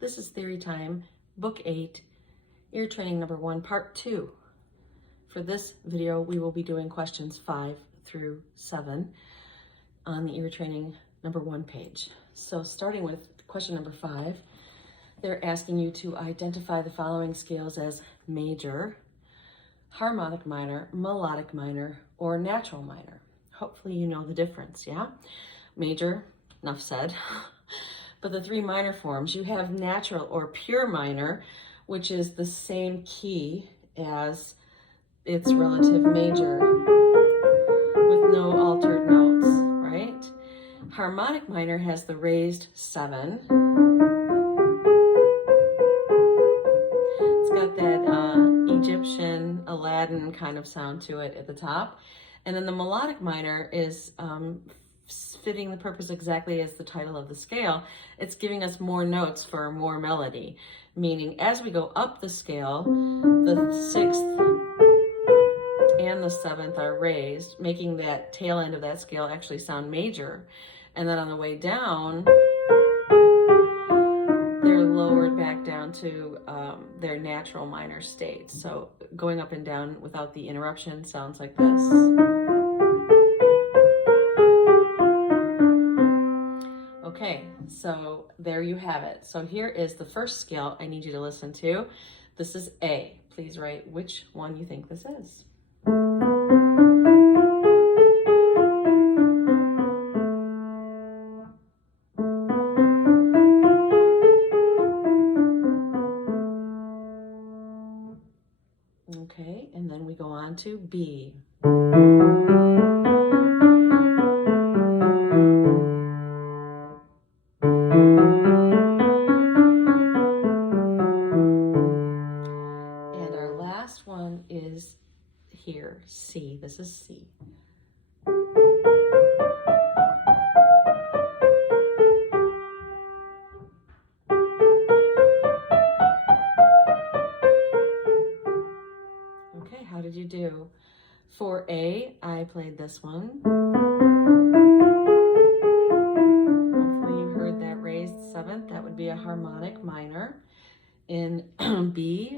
This is Theory Time, Book 8, Ear Training Number 1, Part 2. For this video, we will be doing questions 5 through 7 on the Ear Training Number 1 page. So starting with question number 5, they're asking you to identify the following scales as major, harmonic minor, melodic minor, or natural minor. Hopefully you know the difference, yeah? Major, enough said. But the 3 minor forms, you have natural or pure minor, which is the same key as its relative major with no altered notes, right? Harmonic minor has the raised 7. It's got that Egyptian, Aladdin kind of sound to it at the top. And then the melodic minor is fitting the purpose exactly as the title of the scale. It's giving us more notes for more melody, meaning as we go up the scale, the 6th and the 7th are raised, making that tail end of that scale actually sound major. And then on the way down, they're lowered back down to their natural minor state. So going up and down without the interruption sounds like this. Okay, so there you have it. So here is the first scale I need you to listen to. This is A. Please write which one you think this is. Okay, and then we go on to B. One is here, C. This is C. Okay, how did you do? For A, I played this one. Hopefully you heard that raised 7th. That would be a harmonic minor. In B,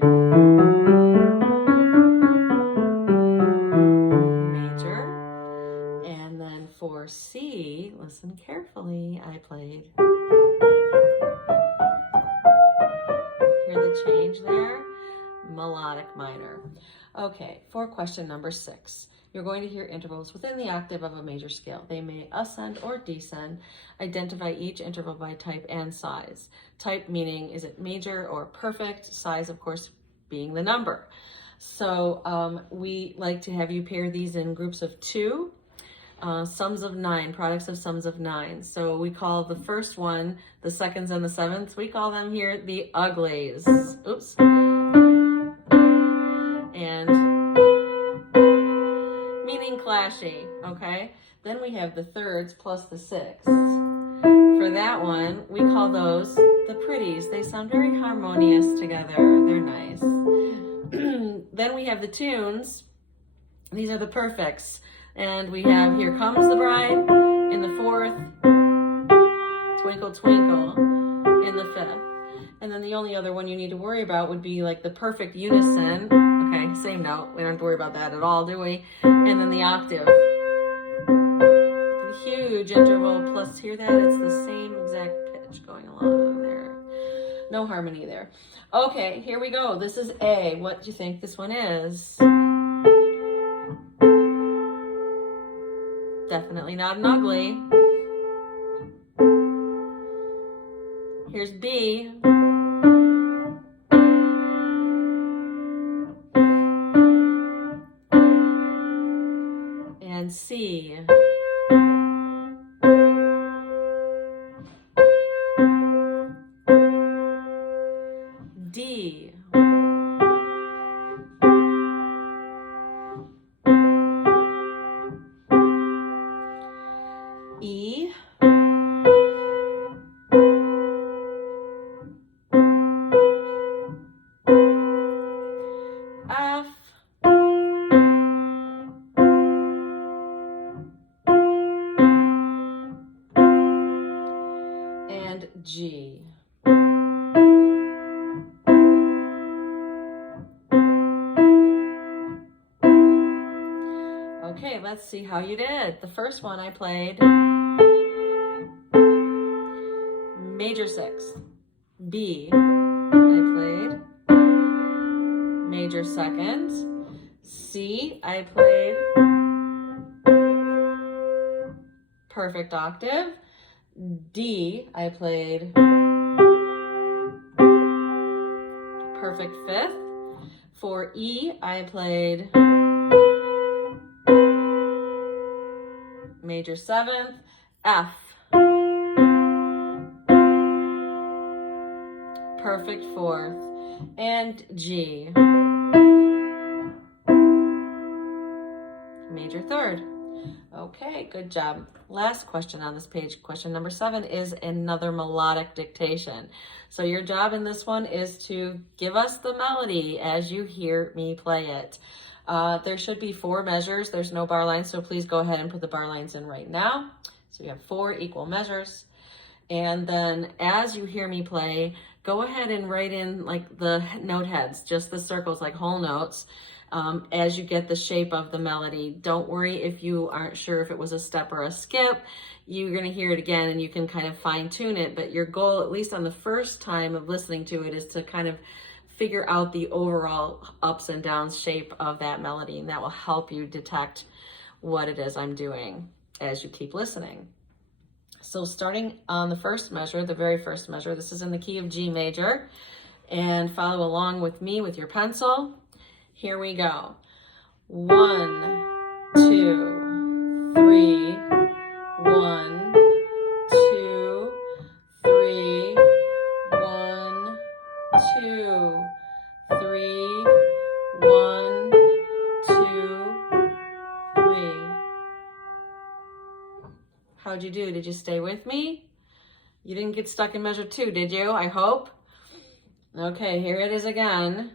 for C, listen carefully, I played. Hear the change there? Melodic minor. Okay, for question number 6, you're going to hear intervals within the octave of a major scale. They may ascend or descend. Identify each interval by type and size. Type meaning, is it major or perfect? Size, of course, being the number. So we like to have you pair these in groups of 2. Sums of 9, products of sums of 9. So we call the first one, the seconds and the 7ths, we call them here the uglies. Oops. And meaning clashy, okay? Then we have the thirds plus the 6. For that one, we call those the pretties. They sound very harmonious together. They're nice. Then we have the tunes. These are the perfects. And we have Here Comes the Bride in the 4th, Twinkle Twinkle in the 5th. And then the only other one you need to worry about would be like the perfect unison. Okay, same note. We don't have to worry about that at all, do we? And then the octave. The huge interval plus, hear that? It's the same exact pitch going along there. No harmony there. Okay, here we go. This is A. What do you think this one is? Definitely not an ugly. Here's B. And C. D. E. F. and G. let's see how you did. The first one I played major sixth. B, I played major second. C, I played perfect octave. D, I played perfect fifth. For E, I played major seventh. F, perfect fourth. And G, major third. Okay, good job. Last question on this page, question number 7, is another melodic dictation. So your job in this one is to give us the melody as you hear me play it. There should be 4 measures. There's no bar lines, so please go ahead and put the bar lines in right now. So you have 4 equal measures. And then as you hear me play, go ahead and write in like the note heads, just the circles like whole notes. As you get the shape of the melody. Don't worry if you aren't sure if it was a step or a skip. You're going to hear it again and you can kind of fine tune it, but your goal, at least on the first time of listening to it, is to kind of figure out the overall ups and downs shape of that melody, and that will help you detect what it is I'm doing as you keep listening. So starting on the first measure, the very first measure, this is in the key of G major, and follow along with me with your pencil. Here we go. 1, 2, 3, 1, 2, 3, 1, 2, 3, 1, 2, 3. How'd you do? Did you stay with me? You didn't get stuck in measure 2, did you? I hope. Okay, here it is again.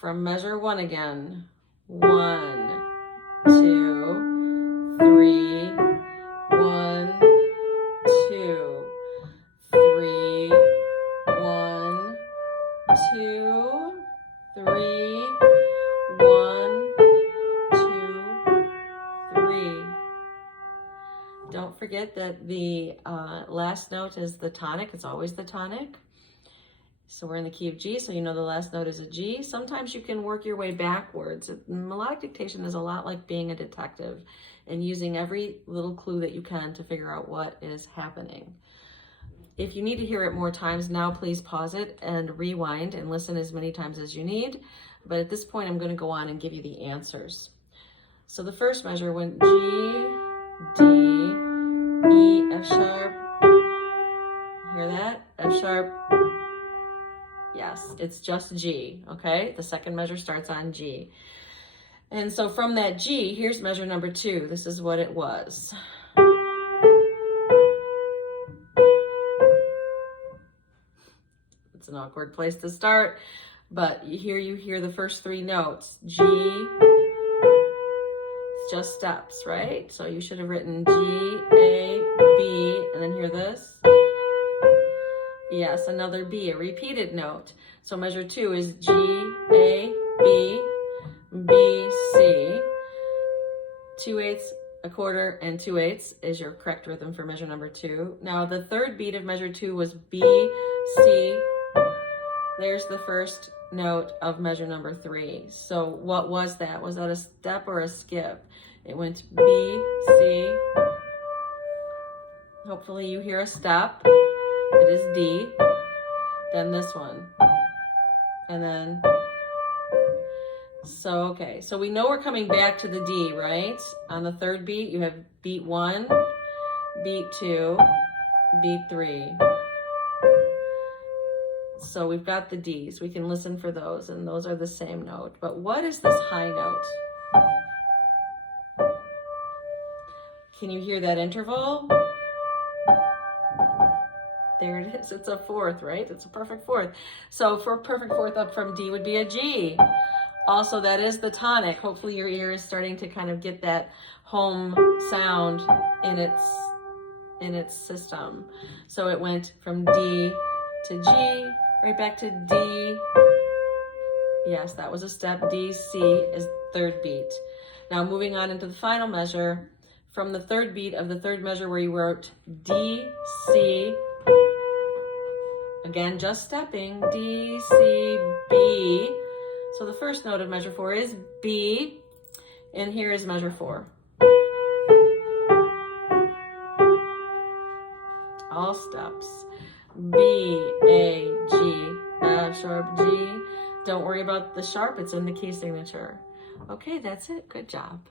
From measure 1 again. 1, 2, 3, 1, 2, 3, 1, 2, 3, 1, 2, 3. Don't forget that the last note is the tonic. It's always the tonic. So we're in the key of G, so you know the last note is a G. Sometimes you can work your way backwards. Melodic dictation is a lot like being a detective and using every little clue that you can to figure out what is happening. If you need to hear it more times, now please pause it and rewind and listen as many times as you need. But at this point, I'm going to go on and give you the answers. So the first measure went G, D, E, F sharp. Hear that? F sharp. Yes, it's just G, okay? The second measure starts on G. And so from that G, here's measure number 2. This is what it was. It's an awkward place to start, but here you hear the first 3 notes. G, it's just steps, right? So you should have written G, A, B, and then hear this. Yes, another B, a repeated note. So measure 2 is G, A, B, B, C. 2/8, a quarter, and 2/8 is your correct rhythm for measure number 2. Now the third beat of measure 2 was B, C. There's the first note of measure number 3. So what was that? Was that a step or a skip? It went B, C. Hopefully you hear a step. It is D, then this one, and then, so we know we're coming back to the D, right? On the third beat, you have beat 1, beat 2, beat 3. So we've got the Ds. We can listen for those, and those are the same note. But what is this high note? Can you hear that interval? There it is. It's a fourth, right? It's a perfect fourth. So for a perfect fourth up from D would be a G. Also, that is the tonic. Hopefully your ear is starting to kind of get that home sound in its system. So it went from D to G, right back to D. Yes, that was a step. D, C is third beat. Now moving on into the final measure, from the third beat of the third measure where you wrote D, C, again, just stepping, D, C, B. So the first note of measure 4 is B, and here is measure 4. All steps. B, A, G, F sharp, G. Don't worry about the sharp, it's in the key signature. Okay, that's it. Good job.